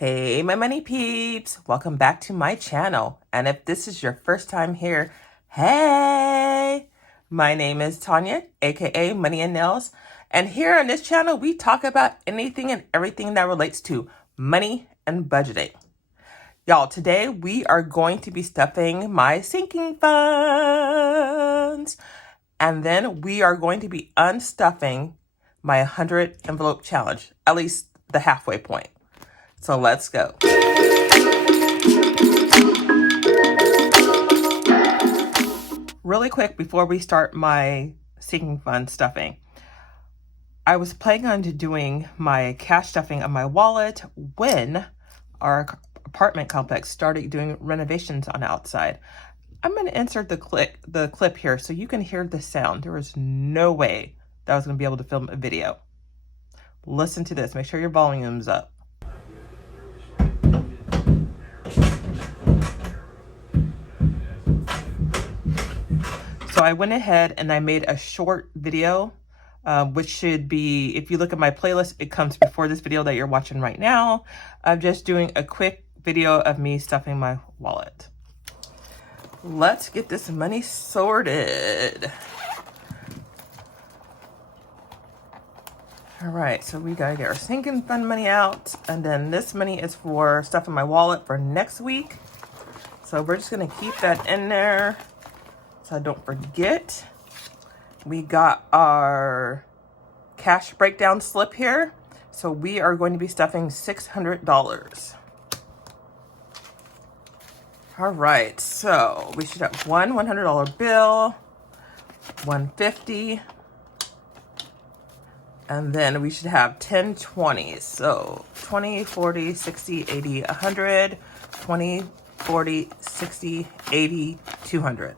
Hey, my money peeps, welcome back to my channel. And if this is your first time here, hey, my name is Tanya, aka Money and Nails. And here on this channel, we talk about anything and everything that relates to money and budgeting. Y'all, today we are going to be stuffing my sinking funds. And then we are going to be unstuffing my 100 envelope challenge, at least the halfway point. So let's go. Really quick before we start my sinking fund stuffing, I was planning on doing my cash stuffing of my wallet when our apartment complex started doing renovations on the outside. I'm going to insert the clip here so you can hear the sound. There is no way that I was going to be able to film a video. Listen to this. Make sure your volume's up. So I went ahead and I made a short video, which should be, if you look at my playlist, it comes before this video that you're watching right now. I'm just doing a quick video of me stuffing my wallet. Let's get this money sorted. All right, so we gotta get our sinking fund money out, and then this money is for stuffing my wallet for next week. So we're just gonna keep that in there so I don't forget. We got our cash breakdown slip here. So we are going to be stuffing $600. All right, so we should have one $100 bill, 150, and then we should have 10 20s. So 20, 40, 60, 80, 100, 20, 40, 60, 80, 200.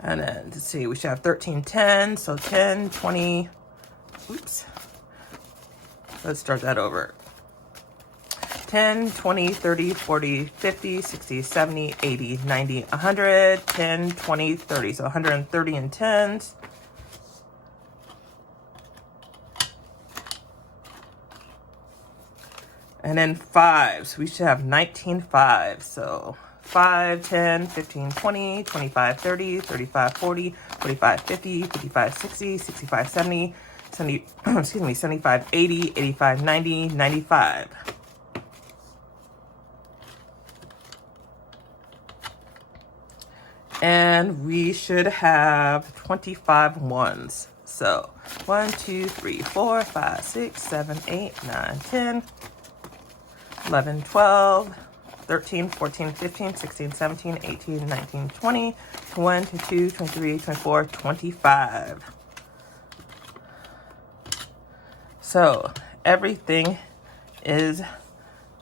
And then, let's see, we should have 13 10s, so 10, 20, oops. Let's start that over. 10, 20, 30, 40, 50, 60, 70, 80, 90, 100, 10, 20, 30. So 130 in 10s. And then 5s. We should have 19 5s. So 5, 10, 15, 20, 25, 30, 35, 40, 45, 50, 55, 60, 65, 70, 70 excuse me, 75, 80, 85, 90, 95. And we should have 25 ones. So 1, 2, 3, 4, 5, 6, 7, 8, 9, 10, 11, 12, 13, 14, 15, 16, 17, 18, 19, 20, 21, 22, 23, 24, 25. So everything is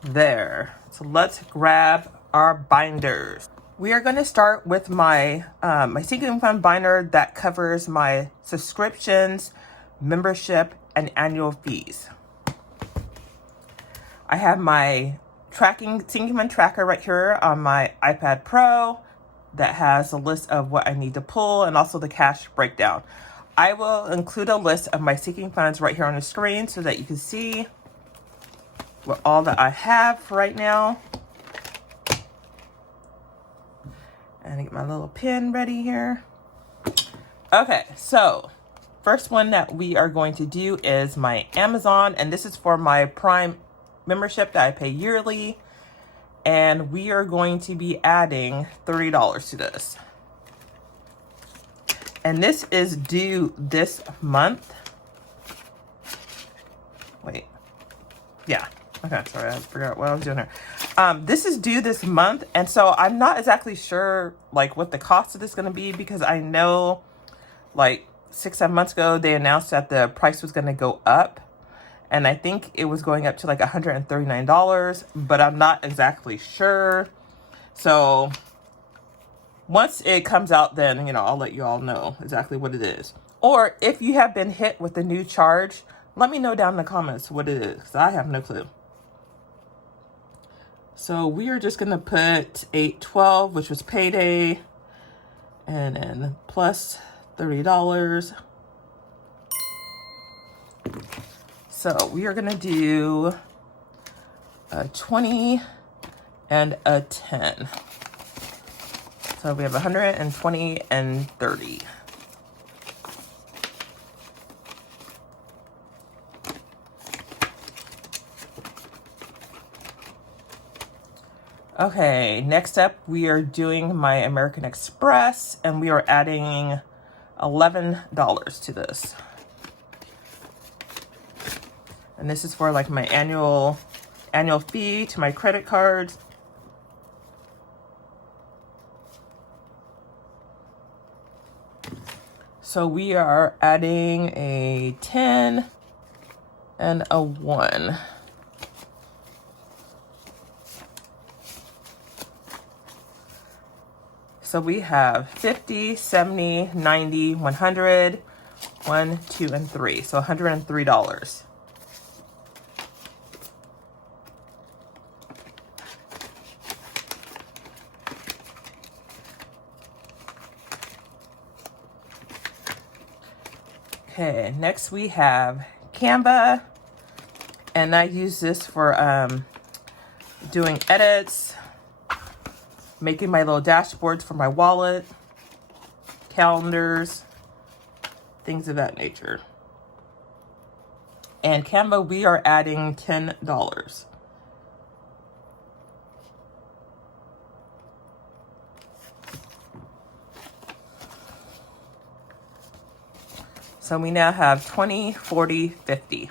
there. So let's grab our binders. We are going to start with my my sinking fund binder that covers my subscriptions, membership, and annual fees. I have my sinking fund tracker right here on my iPad Pro that has a list of what I need to pull and also the cash breakdown. I will include a list of my sinking funds right here on the screen so that you can see what all that I have right now. And get my little pen ready here. Okay, so first one that we are going to do is my Amazon, and this is for my Prime membership that I pay yearly. And we are going to be adding $30 to this. And this is due this month. Wait, yeah. Okay, sorry, I forgot what I was doing here. This is due this month, and so I'm not exactly sure like what the cost of this is going to be, because I know like 6-7 months ago they announced that the price was going to go up, and I think it was going up to like $139, but I'm not exactly sure. So once it comes out, then I'll let you all know exactly what it is. Or if you have been hit with the new charge, let me know down in the comments what it is, because I have no clue. So we are just going to put 812, which was payday, and then plus $30. So we are gonna do a 20 and a 10. So we have 120 and 30. Okay, next up we are doing my American Express, and we are adding $11 to this. And this is for like my annual fee to my credit cards. So we are adding a 10 and a 1. So we have 50, 70, 90, 100, 1, 2, and 3. So $103. Okay, next we have Canva, and I use this for doing edits, making my little dashboards for my wallet, calendars, things of that nature. And Canva, we are adding $10. So we now have 20, 40, 50.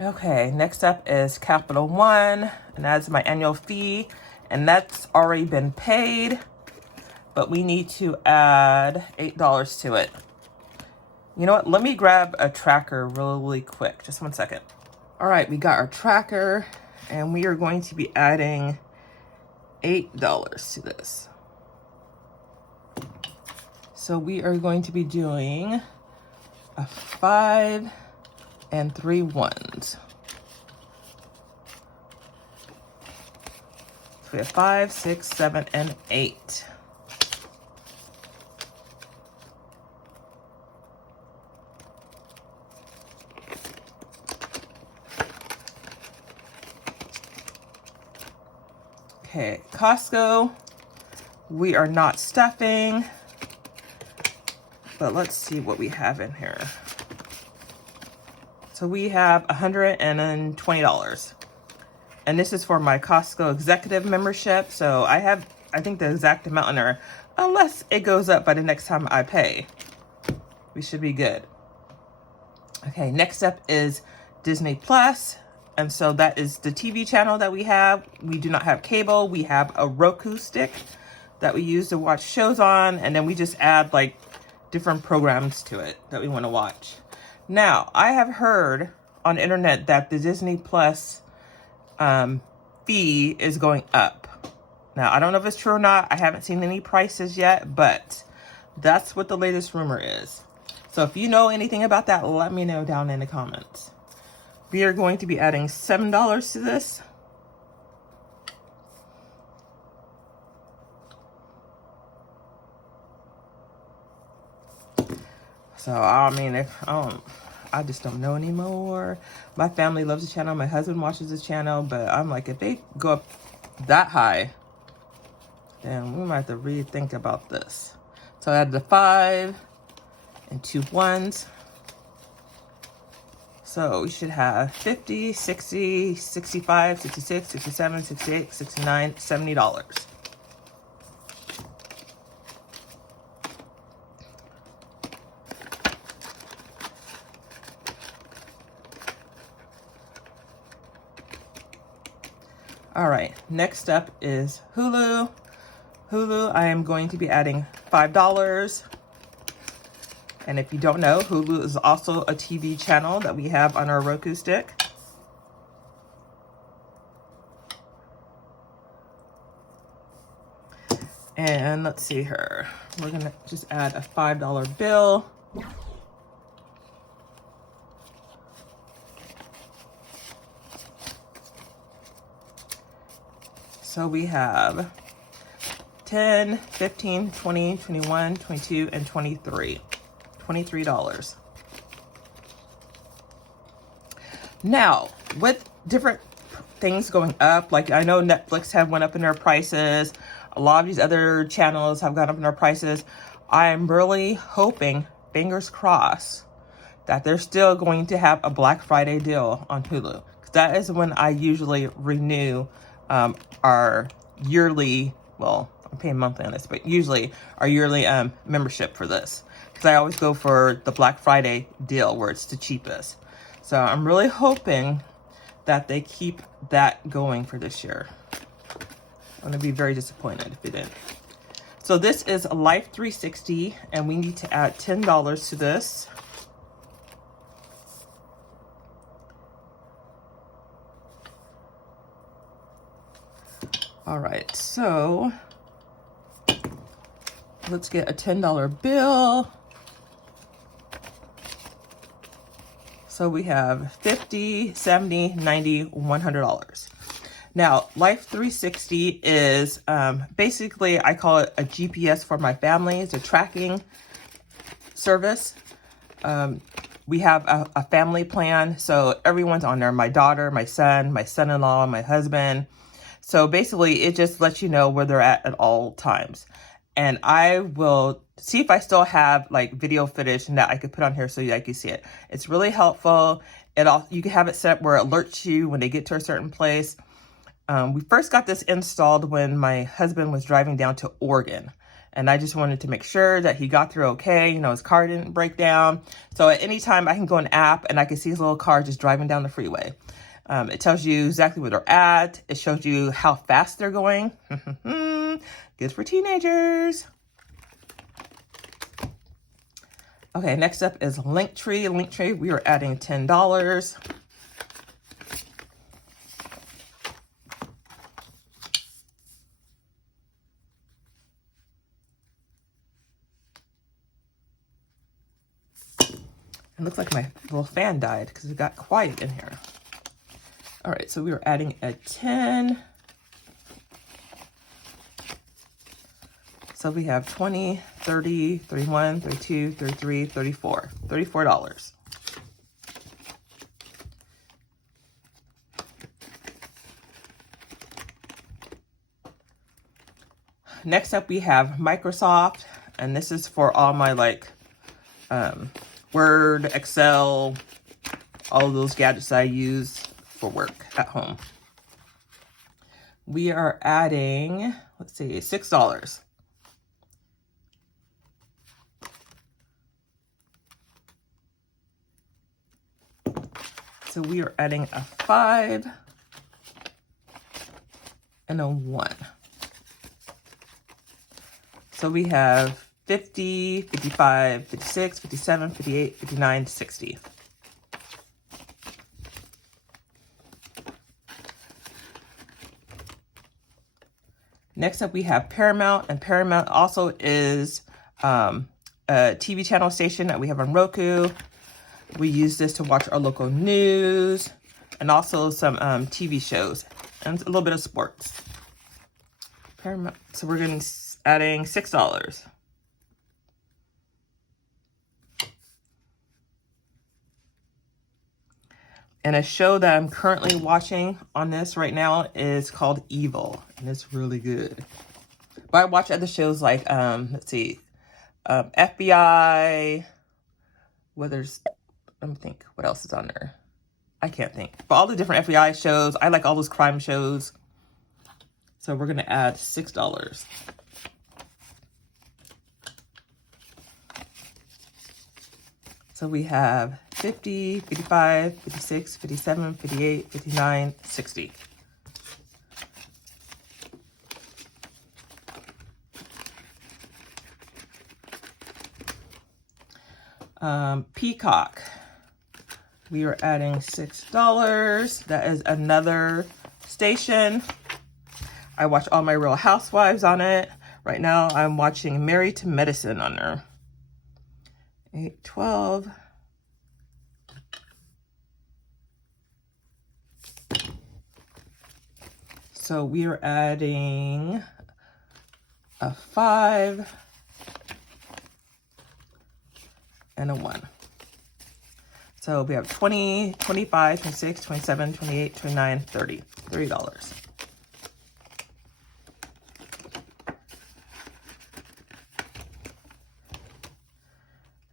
Okay, next up is Capital One, and that's my annual fee, and that's already been paid, but we need to add $8 to it. You know what? Let me grab a tracker really quick. Just 1 second. All right, we got our tracker, and we are going to be adding $8 to this. So we are going to be doing a 5 and 3 ones. So we have 5, 6, 7, and 8. Okay, Costco, we are not stuffing, but let's see what we have in here. So we have $120. And this is for my Costco executive membership. So I think the exact amount in there, unless it goes up by the next time I pay. We should be good. Okay, next up is Disney Plus. And so that is the TV channel that we have. We do not have cable. We have a Roku stick that we use to watch shows on. And then we just add like different programs to it that we want to watch. Now, I have heard on the internet that the Disney Plus fee is going up. Now, I don't know if it's true or not. I haven't seen any prices yet, but that's what the latest rumor is. So if you know anything about that, let me know down in the comments. We are going to be adding $7 to this. So, I mean, I just don't know anymore. My family loves the channel. My husband watches the channel, but I'm like, if they go up that high, then we might have to rethink about this. So I added a 5 and 2 ones. So we should have 50, 60, 65, 66, 67, 68, 69, $70. All right, next up is Hulu. Hulu, I am going to be adding $5. And if you don't know, Hulu is also a TV channel that we have on our Roku stick. And let's see here. We're gonna just add a $5 bill. So we have 10, 15, 20, 21, 22, and 23. $23. Now, with different things going up, like I know Netflix have went up in their prices. A lot of these other channels have gone up in their prices. I'm really hoping, fingers crossed, that they're still going to have a Black Friday deal on Hulu. Because that is when I usually renew our yearly, well, I'm paying monthly on this, but usually our yearly membership for this. Because I always go for the Black Friday deal where it's the cheapest. So I'm really hoping that they keep that going for this year. I'm going to be very disappointed if they didn't. So this is Life 360, and we need to add $10 to this. All right, so let's get a $10 bill. So we have $50, $70, $90, $100. Now, Life 360 is basically, I call it a GPS for my family. It's a tracking service. We have a family plan, so everyone's on there. My daughter, my son-in-law, my husband. So basically, it just lets you know where they're at all times. And I will see if I still have like video footage and that I could put on here so you can see it. It's really helpful. You can have it set up where it alerts you when they get to a certain place. We first got this installed when my husband was driving down to Oregon. And I just wanted to make sure that he got through okay. You know, his car didn't break down. So at any time I can go in an app and I can see his little car just driving down the freeway. It tells you exactly where they're at. It shows you how fast they're going. Good for teenagers. Okay, next up is Linktree. Linktree, we are adding $10. It looks like my little fan died because it got quiet in here. All right, so we are adding a 10. So we have 20, 30, 31, 32, 33, 34. $34. Next up, we have Microsoft, and this is for all my like Word, Excel, all of those gadgets I use for work at home. We are adding, let's see, $6. So we are adding a 5 and a 1. So we have 50, 55, 56, 57, 58, 59, 60. Next up, we have Paramount, and Paramount also is a TV channel station that we have on Roku. We use this to watch our local news and also some TV shows and a little bit of sports. Paramount. So we're going to adding $6. And a show that I'm currently watching on this right now is called Evil, and it's really good. But I watch other shows like, let's see, FBI. Let me think, what else is on there? I can't think. But all the different FBI shows, I like all those crime shows. So we're gonna add $6. So we have 50, 55, 56, 57, 58, 59, 60. Peacock. We are adding $6. That is another station. I watch all my Real Housewives on it. Right now I'm watching Married to Medicine on there. 8, 12. So we are adding a 5 and a 1. So we have 20, 25, 26, 27, 28, 29, 30. $30.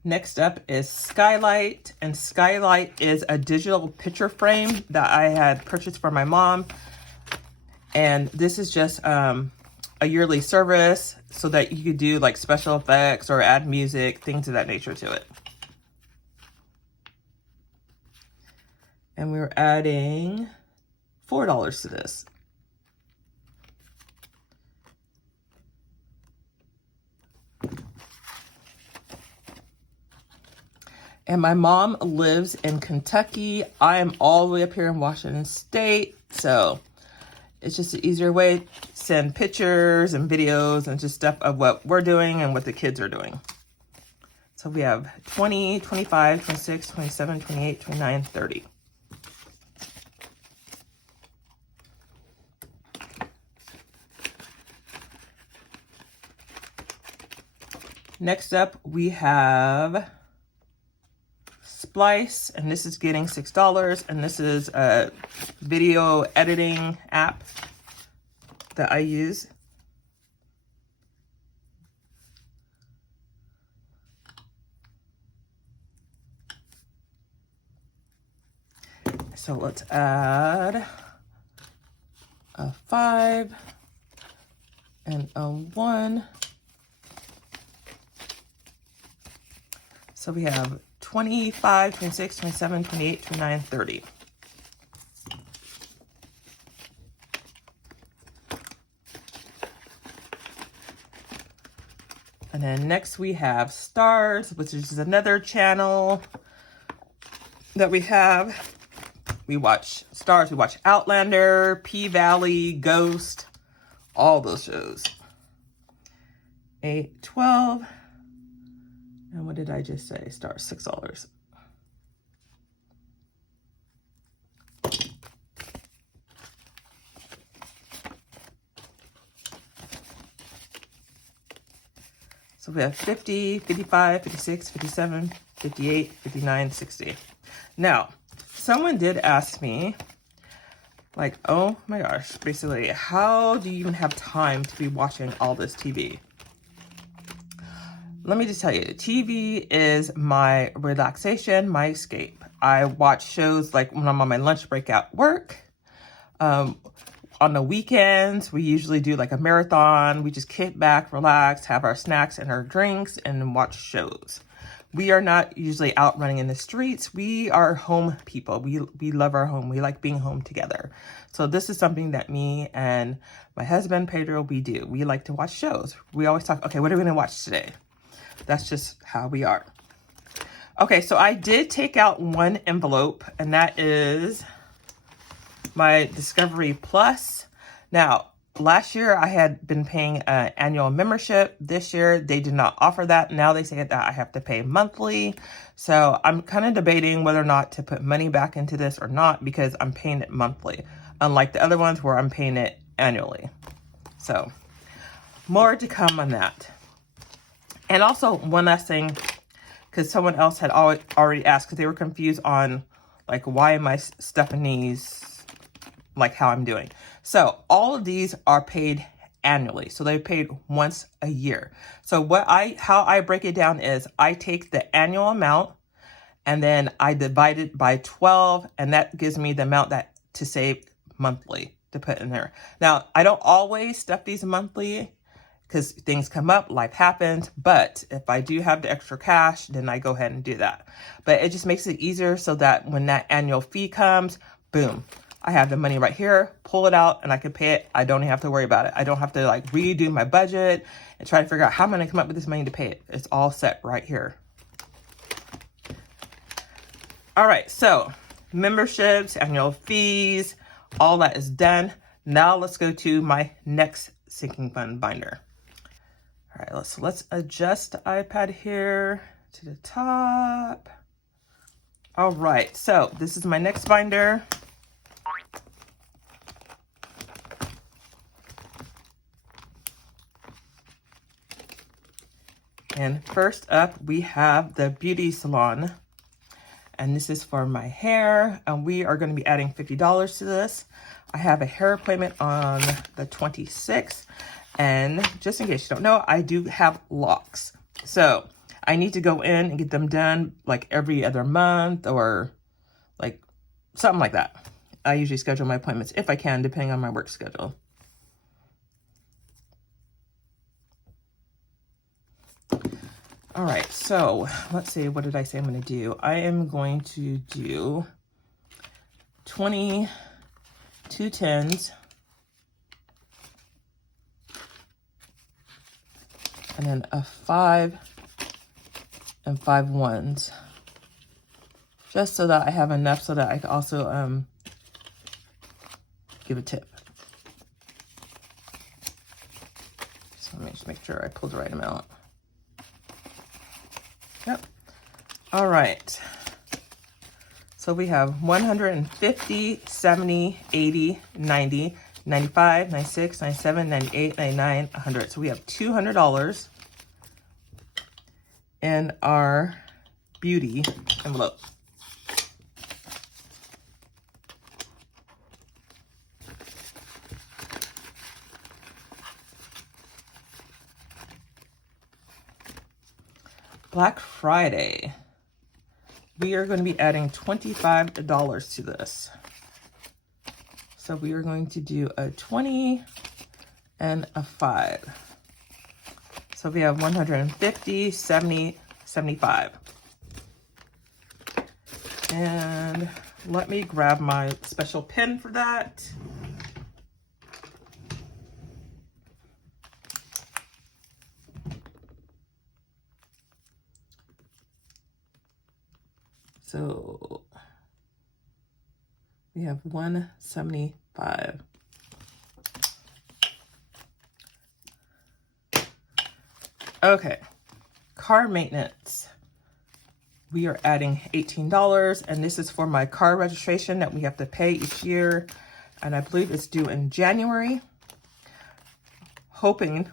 Next up is Skylight, and Skylight is a digital picture frame that I had purchased for my mom. And this is just a yearly service so that you could do like special effects or add music, things of that nature to it. And we're adding $4 to this. And my mom lives in Kentucky. I am all the way up here in Washington State. So it's just an easier way to send pictures and videos and just stuff of what we're doing and what the kids are doing. So we have 20, 25, 26, 27, 28, 29, 30. Next up, we have Splice, and this is getting $6, and this is a video editing app that I use. So let's add a 5 and a 1. So we have 25, 26, 27, 28, 29, 30. And then next we have Stars, which is another channel that we have. We watch Stars, we watch Outlander, P-Valley, Ghost, all those shows. 8, 12. And what did I just say? Stars, $6. So we have 50, 55, 56, 57, 58, 59, 60. Now, someone did ask me, like, oh my gosh, basically, how do you even have time to be watching all this TV? Let me just tell you, TV is my relaxation, my escape. I watch shows like when I'm on my lunch break at work. On the weekends, we usually do like a marathon. We just kick back, relax, have our snacks and our drinks, and watch shows. We are not usually out running in the streets. We are home people. We love our home. We like being home together. So this is something that me and my husband, Pedro, we do. We like to watch shows. We always talk, okay, what are we going to watch today? That's just how we are. Okay, so I did take out one envelope, and that is my Discovery Plus. Now, last year I had been paying an annual membership. This year they did not offer that. Now they say that I have to pay monthly. So I'm kind of debating whether or not to put money back into this or not, because I'm paying it monthly, unlike the other ones where I'm paying it annually. So more to come on that. And also one last thing, because someone else had already asked, because they were confused on like, why am I stuffing these like how I'm doing? So all of these are paid annually. So they're paid once a year. So how I break it down is I take the annual amount and then I divide it by 12, and that gives me the amount to save monthly to put in there. Now, I don't always stuff these monthly, because things come up, life happens. But if I do have the extra cash, then I go ahead and do that. But it just makes it easier so that when that annual fee comes, boom, I have the money right here, pull it out, and I can pay it. I don't even have to worry about it. I don't have to like redo my budget and try to figure out how I'm going to come up with this money to pay it. It's all set right here. All right, so memberships, annual fees, all that is done. Now let's go to my next sinking fund binder. All right, let's adjust the iPad here to the top. All right, so this is my next binder. And first up, we have the Beauty Salon. And this is for my hair. And we are going to be adding $50 to this. I have a hair appointment on the 26th. And just in case you don't know, I do have locks. So I need to go in and get them done like every other month or like something like that. I usually schedule my appointments if I can, depending on my work schedule. All right, so let's see, what did I say I'm going to do? I am going to do 22 10s and then a 5 and 5 1s, just so that I have enough so that I can also give a tip. So let me just make sure I pull the right amount. Yep. All right. So we have 150, 70, 80, 90, 95, 96, 97, 98, 99, 100. So we have $200 in our beauty envelope. Black Friday, we are going to be adding $25 to this. So we are going to do a 20 and a 5. So we have 150, 70, 75. And let me grab my special pen for that. So we have 175. Okay, car maintenance. We are adding $18, and this is for my car registration that we have to pay each year, and I believe it's due in January. Hoping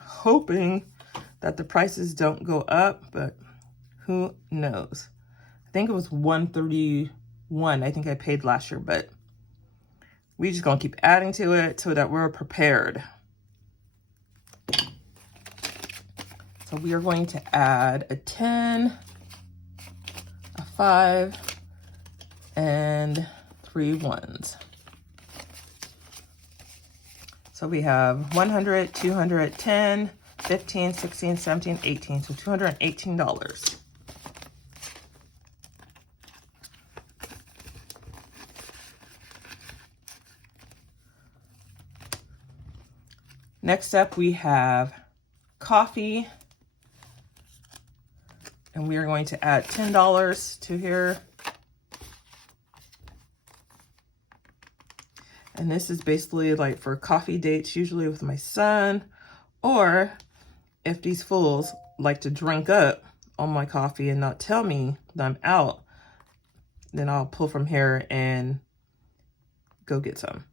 that the prices don't go up, but who knows? I think it was $131. I think I paid last year, but we just gonna keep adding to it so that we're prepared. So we are going to add a 10, a 5, and 3 1s. So we have 100, 200, 10, 15, 16, 17, 18. So $218. Next up, we have coffee, and we are going to add $10 to here. And this is basically like for coffee dates, usually with my son, or if these fools like to drink up on my coffee and not tell me that I'm out, then I'll pull from here and go get some.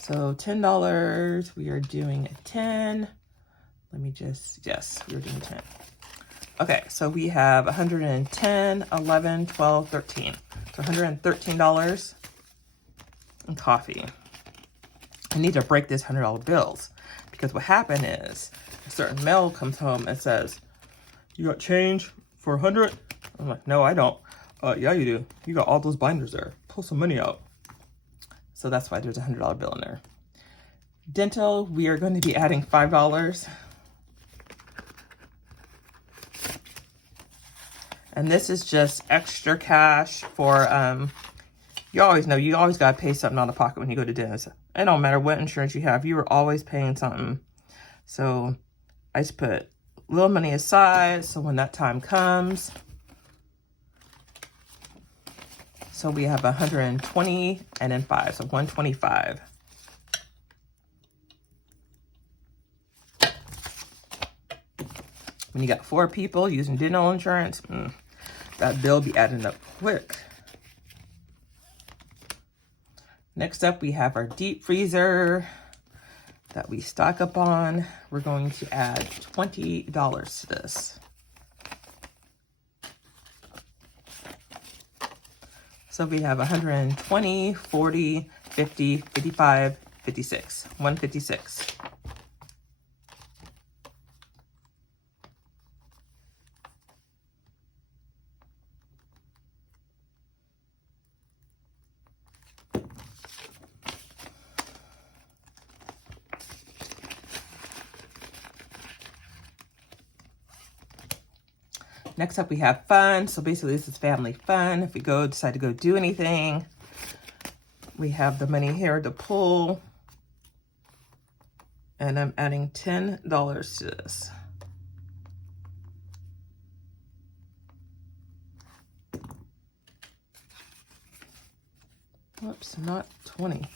So $10, we are doing a 10. Let me just, yes, we're doing 10. Okay, so we have 110, 11, 12, 13. So $113 in coffee. I need to break this $100 bills because what happened is a certain mail comes home and says, "You got change for 100?" I'm like, "No, I don't." "Yeah, you do. You got all those binders there. Pull some money out." So that's why there's a $100 bill in there. Dental, we are going to be adding $5. And this is just extra cash for, you always know, you always got to pay something out of pocket when you go to dentist. It don't matter what insurance you have, you are always paying something. So I just put a little money aside so when that time comes. So we have 120 and then 5, so 125. When you got 4 people using dental insurance, that bill be adding up quick. Next up, we have our deep freezer. that we stock up on. We're going to add $20 to this. So we have 120, 40, 50, 55, 56, 156. Next up, we have fun. So basically, this is family fun. If we decide to go do anything, we have the money here to pull. And I'm adding $10 to this. Whoops, not 20.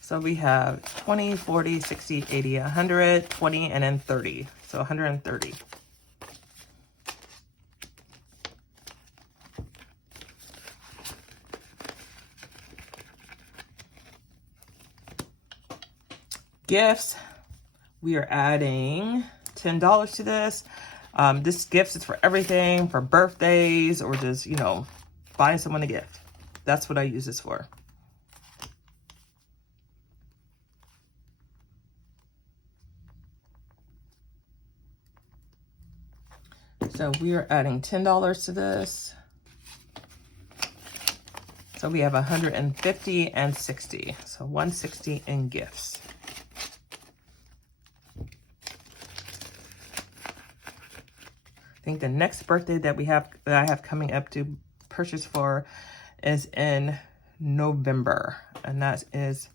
So we have 20, 40, 60, 80, 100, 20, and then 30. So 130. Gifts, we are adding $10 to this. This gifts is for everything, for birthdays, or just, you know, buying someone a gift. That's what I use this for. So we are adding $10 to this. So we have 150 and 60. So 160 in gifts. I think the next birthday that I have coming up to purchase for is in November. And that is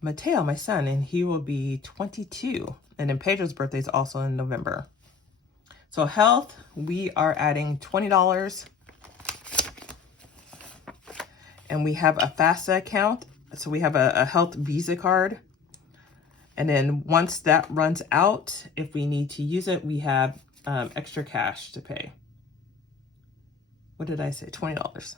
Mateo, my son, and he will be 22. And then Pedro's birthday is also in November. So health, we are adding $20. And we have a FAFSA account. So we have a health Visa card. And then once that runs out, if we need to use it, we have extra cash to pay. What did I say? $20.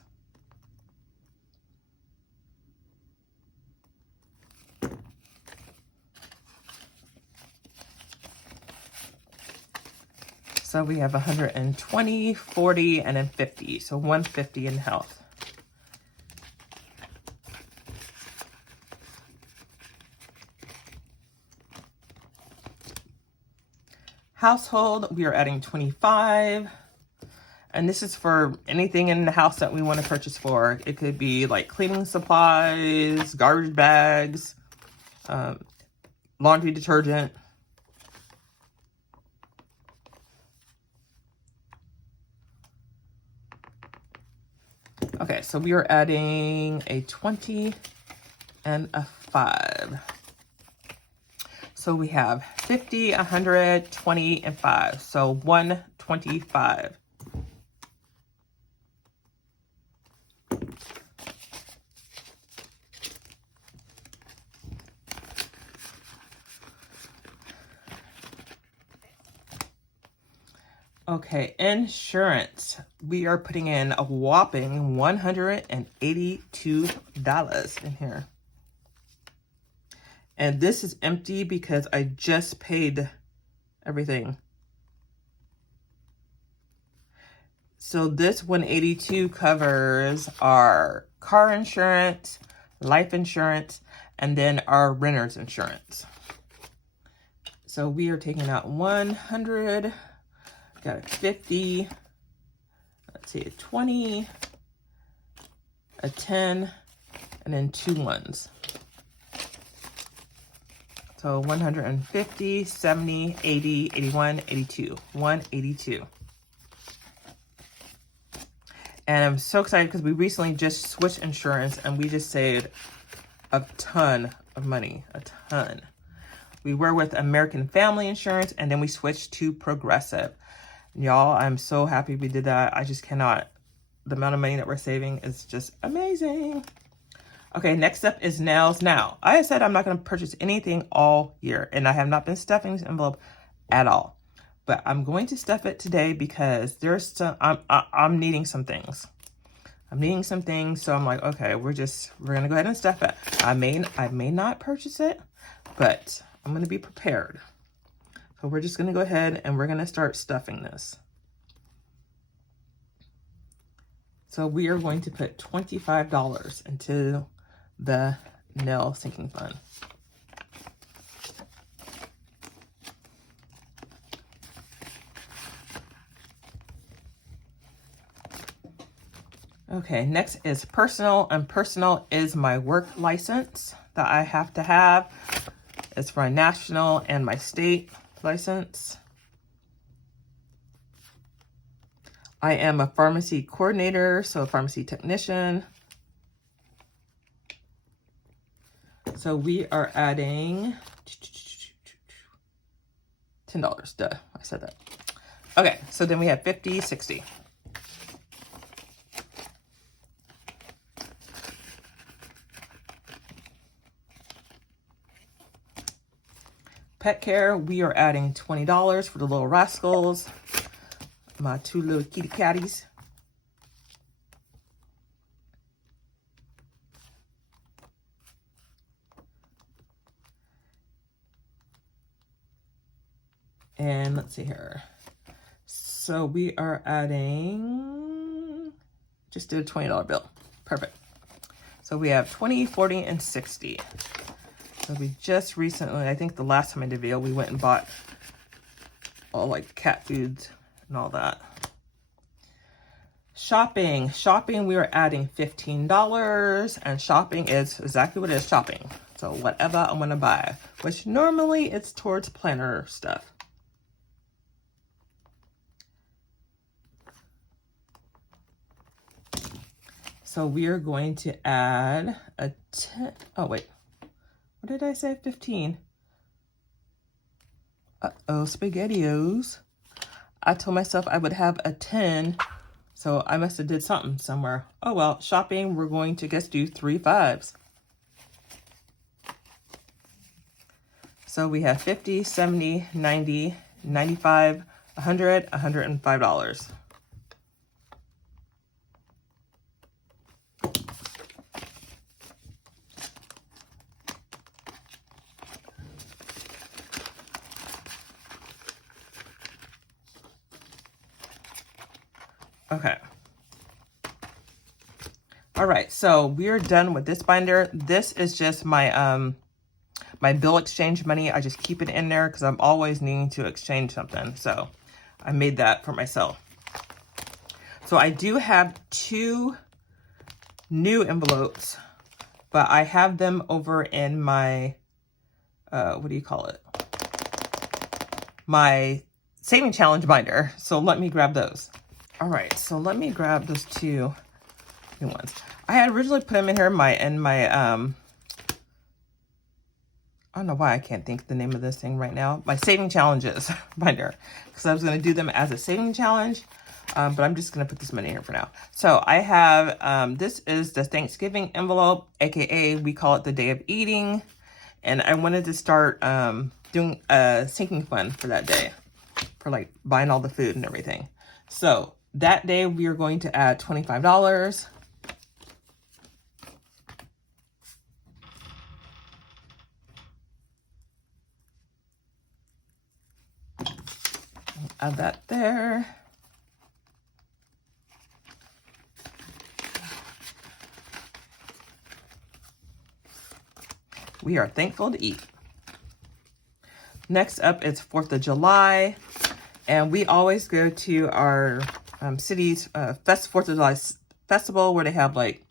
So we have 120, 40, and then 50. So 150 in health. Household, we are adding 25. And this is for anything in the house that we want to purchase for. It could be like cleaning supplies, garbage bags, laundry detergent. Okay, so we are adding a 20 and a 5. So we have 50, 100, 20, and 5. So 125. Okay, insurance. We are putting in a whopping $182 in here. And this is empty because I just paid everything. So this 182 covers our car insurance, life insurance, and then our renter's insurance. So we are taking out 100, got a 50, let's see, a 20, a 10, and then 2 ones. So 150, 70, 80, 81, 82, 182. And I'm so excited because we recently just switched insurance and we just saved a ton of money, a ton. We were with American Family Insurance and then we switched to Progressive. Y'all, I'm so happy we did that. I just cannot. The amount of money that we're saving is just amazing. Okay, next up is nails. Now, I said I'm not going to purchase anything all year, and I have not been stuffing this envelope at all. But I'm going to stuff it today because there's some, I'm needing some things. I'm needing some things, so I'm like, okay, we're gonna go ahead and stuff it. I may not purchase it, but I'm gonna be prepared. So we're just gonna go ahead and we're gonna start stuffing this. So we are going to put $25 into the nail sinking fund. Okay, next is personal, and personal is my work license that I have to have. It's for my national and my state license. I am a pharmacy coordinator, so a pharmacy technician. So we are adding $10. Duh, I said that. Okay, so then we have 50, 60. Pet care, we are adding $20 for the little rascals. My two little kitty catties. And let's see here. So we are adding, just did a $20 bill. Perfect. So we have 20, 40, and 60. So we just recently, I think the last time I did a video, we went and bought all like cat foods and all that. Shopping, we are adding $15, and shopping is exactly what it is, shopping. So whatever I'm gonna buy, which normally it's towards planner stuff. So we are going to add a 10, oh wait, what did I say, 15? Uh-oh, SpaghettiOs. I told myself I would have a 10, so I must have did something somewhere. Oh well, shopping, we're going to just do 3 5s. So we have 50, 70, 90, 95, 100, $105. Okay. All right, so we're done with this binder. This is just my my bill exchange money. I just keep it in there because I'm always needing to exchange something. So I made that for myself. So I do have 2 new envelopes, but I have them over in my, what do you call it? My saving challenge binder. So let me grab those. All right, so let me grab those 2 new ones. I had originally put them in here in my I don't know why I can't think of the name of this thing right now. My saving challenges binder, because I was going to do them as a saving challenge, but I'm just going to put this money here for now. So I have, this is the Thanksgiving envelope, aka we call it the day of eating, and I wanted to start doing a sinking fund for that day, for like buying all the food and everything. So that day we are going to add $25. Add that there. We are thankful to eat. Next up, it's 4th of July, and we always go to our city's 4th of July festival where they have like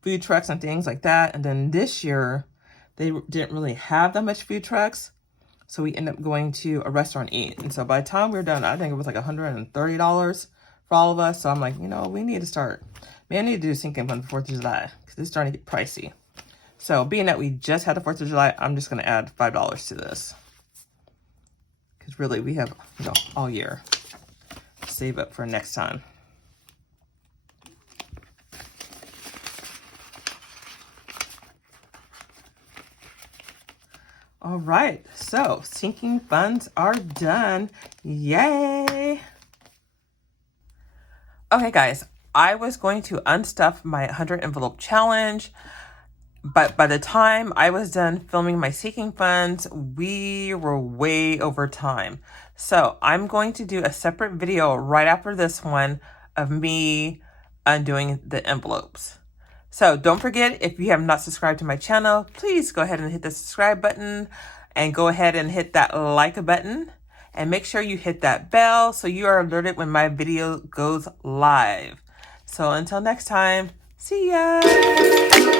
food trucks and things like that. And then this year, they didn't really have that much food trucks, so we ended up going to a restaurant to eat. And so by the time we were done, I think it was like $130 for all of us. So I'm like, you know, we need to start. Man, I need to do sinking fund for 4th of July because it's starting to get pricey. So being that we just had the 4th of July, I'm just going to add $5 to this. Because really, we have, you know, all year to save up for next time. All right, so sinking funds are done. Yay! Okay, guys, I was going to unstuff my 100 envelope challenge, but by the time I was done filming my seeking funds, we were way over time. So I'm going to do a separate video right after this one of me undoing the envelopes. So don't forget, if you have not subscribed to my channel, please go ahead and hit the subscribe button and go ahead and hit that like button. And make sure you hit that bell so you are alerted when my video goes live. So until next time, see ya!